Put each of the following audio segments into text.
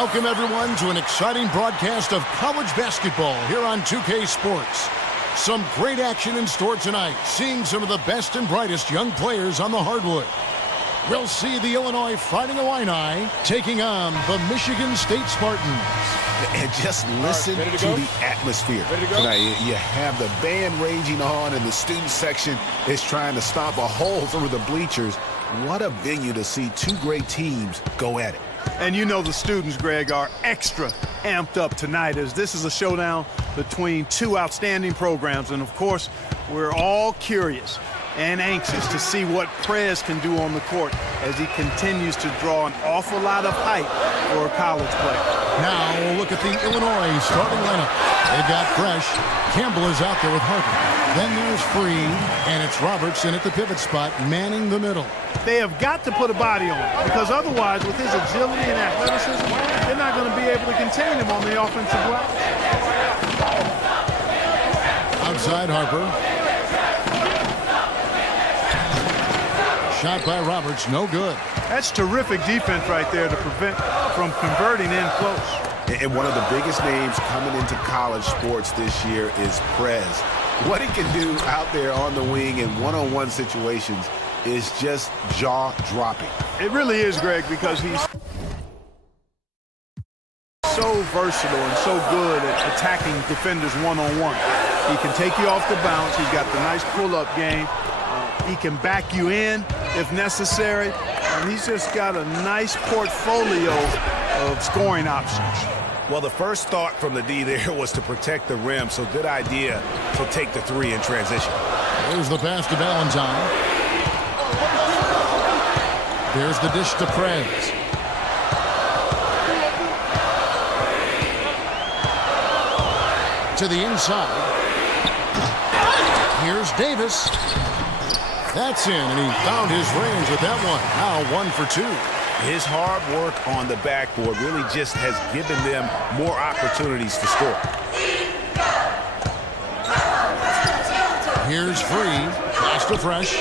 Welcome, everyone, to an exciting broadcast of college basketball here on 2K Sports. Some great action in store tonight, seeing some of the best and brightest young players on the hardwood. We'll see the Illinois Fighting Illini taking on the Michigan State Spartans. And just listen to the atmosphere tonight. You have the band raging on, and the student section is trying to stomp a hole through the bleachers. What a venue to see two great teams go at it. And you know the students, Greg, are extra amped up tonight as this is a showdown between two outstanding programs. And, of course, we're all curious and anxious to see what Prez can do on the court as he continues to draw an awful lot of hype for a college player. Now we'll look at the Illinois starting lineup. They've got Fresh. Campbell is out there with Harper. Then there's Free, and it's Robertson at the pivot spot, manning the middle. They have got to put a body on him, because otherwise, with his agility and athleticism, they're not going to be able to contain him on the offensive glass. Outside Harper. Shot by Roberts, no good. That's terrific defense right there to prevent from converting in close. And one of the biggest names coming into college sports this year is Prez. What he can do out there on the wing in one-on-one situations is just jaw-dropping. It really is, Greg, because he's so versatile and so good at attacking defenders one-on-one. He can take you off the bounce. He's got the nice pull-up game. He can back you in if necessary. And he's just got a nice portfolio of scoring options. Well, the first thought from the D there was to protect the rim, so good idea to take the three in transition. There's the pass to Valentine. There's the dish to Prez. To the inside. Here's Davis. That's in, and he found his range with that one. Now 1 for 2. His hard work on the backboard really just has given them more opportunities to score. Here's Free. Pass to Fresh.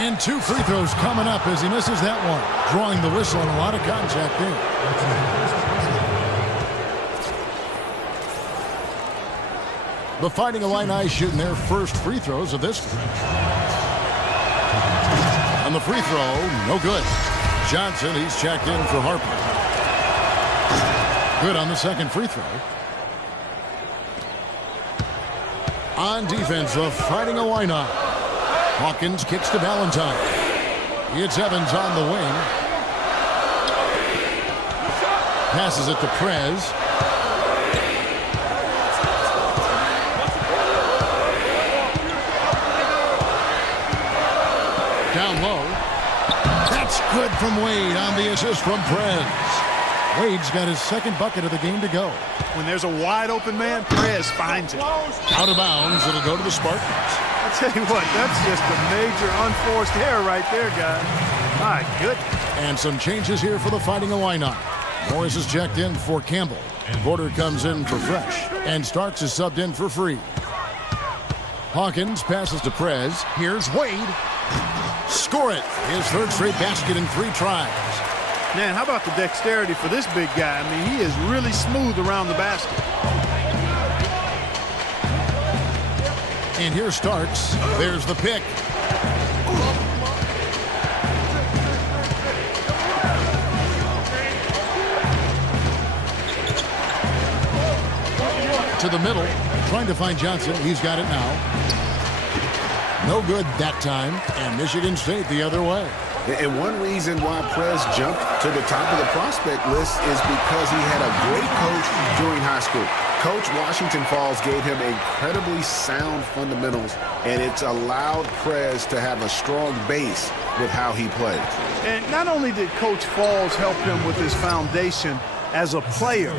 And 2 free throws coming up as he misses that one. Drawing the whistle and a lot of contact there. The Fighting Illini shooting their first free throws of this one. On the free throw, no good. Johnson, he's checked in for Harper. Good on the second free throw. On defense, the Fighting Illini. Hawkins kicks to Valentine. It's Evans on the wing. Passes it to Prez. Down low. That's good from Wade on the assist from Prez. Wade's got his second bucket of the game to go. When there's a wide open man, Prez finds it. Out of bounds, it'll go to the Spartans. I'll tell you what, that's just a major unforced error right there, guys. My goodness. And some changes here for the Fighting Illini. Morris is checked in for Campbell. Porter comes in for Fresh. And Starks is subbed in for Free. Hawkins passes to Prez. Here's Wade. Score it. His third straight basket in 3 tries. Man, how about the dexterity for this big guy? I mean, he is really smooth around the basket. And here Starks. There's the pick. To the middle. Trying to find Johnson. He's got it now. No good that time, and Michigan State the other way. And one reason why Prez jumped to the top of the prospect list is because he had a great coach during high school. Coach Washington Falls gave him incredibly sound fundamentals, and it's allowed Prez to have a strong base with how he plays. And not only did Coach Falls help him with his foundation as a player,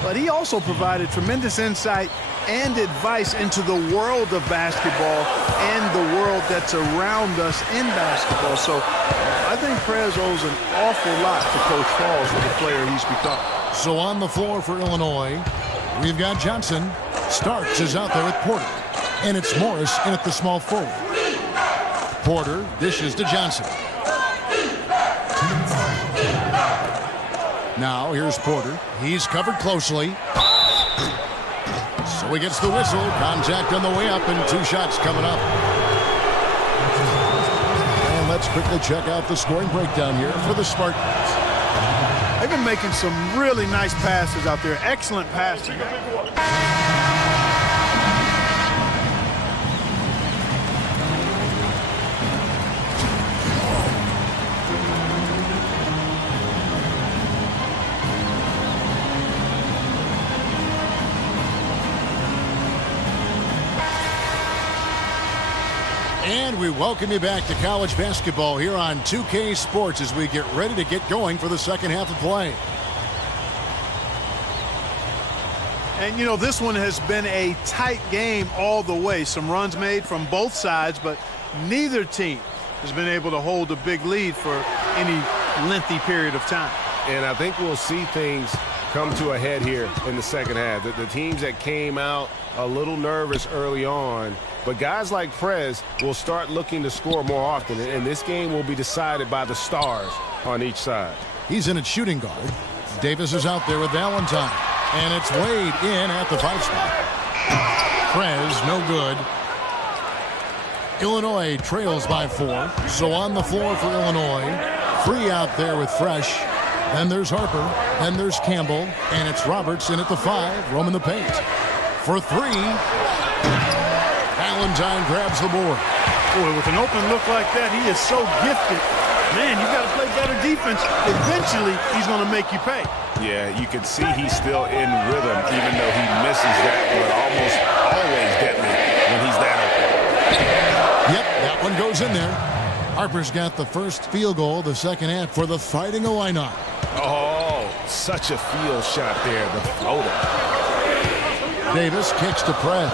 but he also provided tremendous insight and advice into the world of basketball and the world that's around us in basketball. So I think Prez owes an awful lot to Coach Falls for the player he's become. So on the floor for Illinois, we've got Johnson. Starks is out there with Porter. And it's Morris in at the small forward. Porter dishes to Johnson. Now here's Porter. He's covered closely. So he gets the whistle. Contact on the way up and 2 shots coming up. And let's quickly check out the scoring breakdown here for the Spartans. They've been making some really nice passes out there. Excellent passing. And we welcome you back to college basketball here on 2K Sports as we get ready to get going for the second half of play. And, you know, this one has been a tight game all the way. Some runs made from both sides, but neither team has been able to hold a big lead for any lengthy period of time. And I think we'll see things come to a head here in the second half. The teams that came out a little nervous early on, but guys like Prez will start looking to score more often, and this game will be decided by the stars on each side. He's in at shooting guard. Davis is out there with Valentine, and it's Wade in at the 5 spot. Prez, no good. Illinois trails by 4, so on the floor for Illinois. Free out there with Fresh. Then there's Harper, then there's Campbell, and it's Roberts in at the 5, roaming the paint. For 3, Valentine grabs the board. Boy, with an open look like that, he is so gifted. Man, you got to play better defense. Eventually, he's going to make you pay. Yeah, you can see he's still in rhythm, even though he misses that one almost always deadly when he's that open. Yep, that one goes in there. Harper's got the first field goal of the second half for the Fighting Illini. Oh, such a field shot there, the floater. Davis kicks to Prez.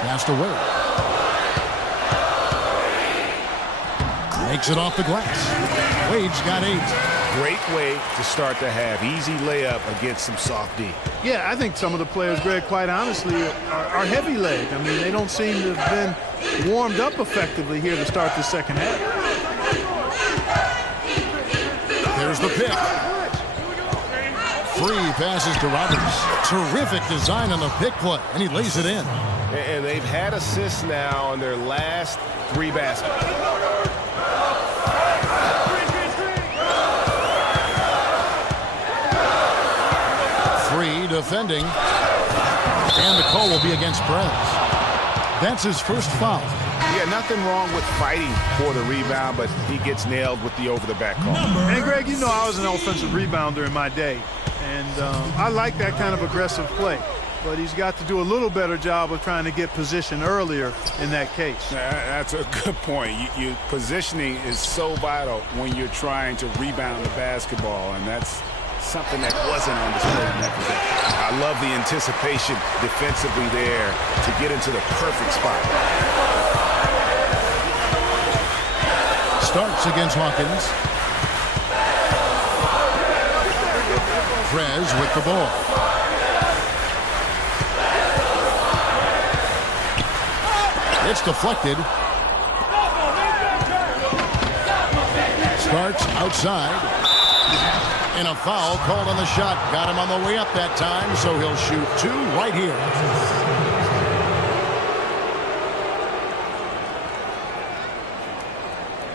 Passed away. Makes it off the glass. Wade's got 8. Great way to start the half. Easy layup against some soft D. Yeah, I think some of the players, Greg, quite honestly, are heavy-legged. I mean, they don't seem to have been warmed up effectively here to start the second half. There's the pick. Free passes to Roberts. Terrific design on the pick play, and he lays it in. And they've had assists now on their last 3 baskets. Free defending. And the call will be against Prez. That's his first foul. Yeah, nothing wrong with fighting for the rebound, but he gets nailed with the over-the-back call. And, Greg, you know I was an offensive rebounder in my day, and I like that kind of aggressive play. But he's got to do a little better job of trying to get position earlier in that case. That's a good point. Positioning is so vital when you're trying to rebound the basketball, and that's something that wasn't on display in that possession. I love the anticipation defensively there to get into the perfect spot. Starts against Hawkins. Prez with the ball. It's deflected. Starks outside. And a foul called on the shot. Got him on the way up that time, so he'll shoot 2 right here.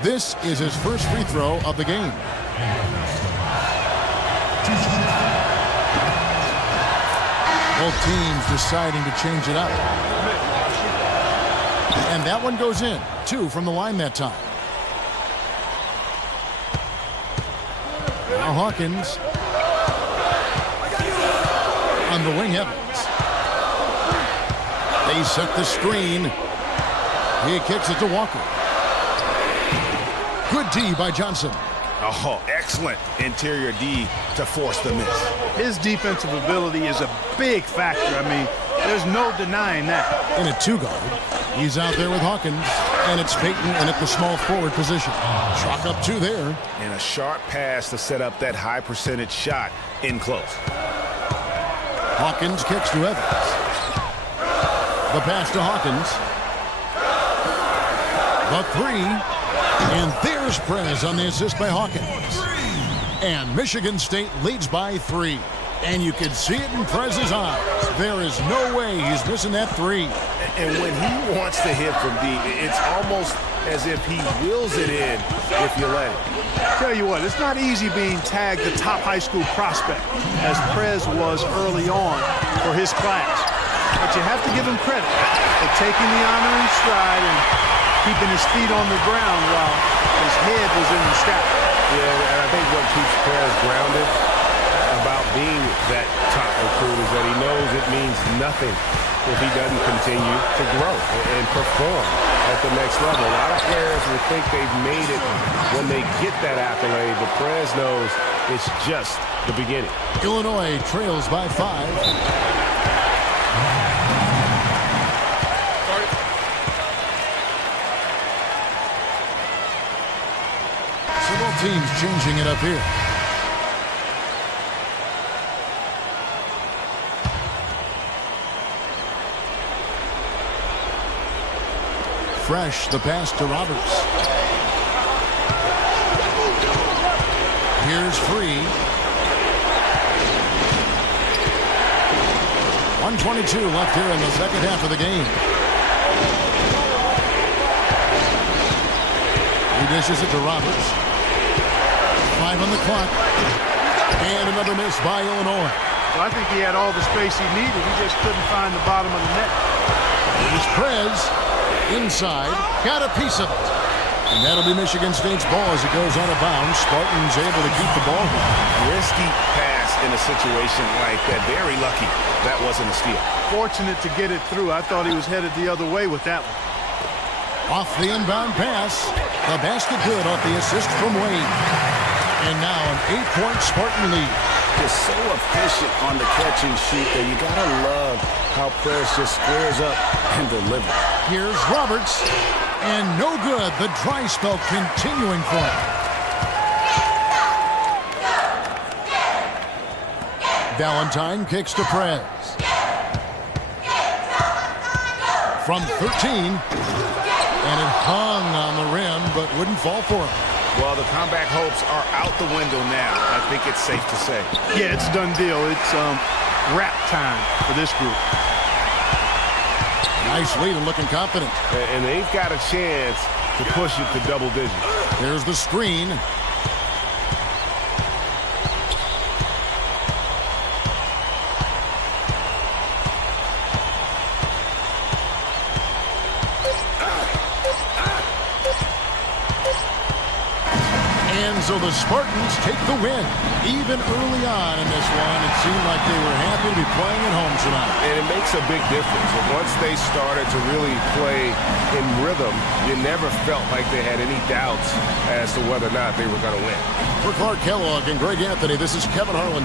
This is his first free throw of the game. Both teams deciding to change it up. And that one goes in. 2 from the line that time. Now Hawkins. On the wing, Evans. They set the screen. He kicks it to Walker. Good D by Johnson. Oh, excellent interior D to force the miss. His defensive ability is a big factor. I mean, there's no denying that. In a 2-guard. He's out there with Hawkins. And it's Payton in at the small forward position. Chalk up 2 there. And a sharp pass to set up that high percentage shot in close. Hawkins kicks to Evans. The pass to Hawkins. The three. And there's Prez on the assist by Hawkins. And Michigan State leads by 3. And you can see it in Prez's eyes. There is no way he's missing that 3. And when he wants to hit from deep, it's almost as if he wills it in if you let it. Tell you what, it's not easy being tagged the top high school prospect, as Prez was early on for his class. But you have to give him credit for taking the honor in stride and keeping his feet on the ground while his head was in the sky. Yeah, and I think what keeps Prez grounded about being that top recruit is that he knows it means nothing if he doesn't continue to grow and perform at the next level. A lot of players will think they've made it when they get that accolade, but Prez knows it's just the beginning. Illinois trails by 5. Several teams changing it up here. Fresh, the pass to Roberts. Here's Free. 1:22 left here in the second half of the game. He dishes it to Roberts. 5 on the clock. And another miss by Illinois. Well, I think he had all the space he needed. He just couldn't find the bottom of the net. Here's Prez. Inside. Got a piece of it. And that'll be Michigan State's ball as it goes out of bounds. Spartans able to keep the ball. Risky pass in a situation like that. Very lucky that wasn't a steal. Fortunate to get it through. I thought he was headed the other way with that one. Off the inbound pass. The basket good off the assist from Wade. And now an 8-point Spartan lead. Just so efficient on the catch and shoot that you gotta love how Prez just squares up and delivers. Here's Roberts. And no good. The dry spell continuing for him. Valentine kicks to Prez. From 13. And it hung on the rim, but wouldn't fall for him. Well, the comeback hopes are out the window now. I think it's safe to say. Yeah, it's a done deal. It's wrap time for this group. Nice lead and looking confident. And they've got a chance to push it to double digits. There's the screen. So the Spartans take the win. Even early on in this one, it seemed like they were happy to be playing at home tonight. And it makes a big difference. And once they started to really play in rhythm, you never felt like they had any doubts as to whether or not they were going to win. For Clark Kellogg and Greg Anthony, this is Kevin Harlan.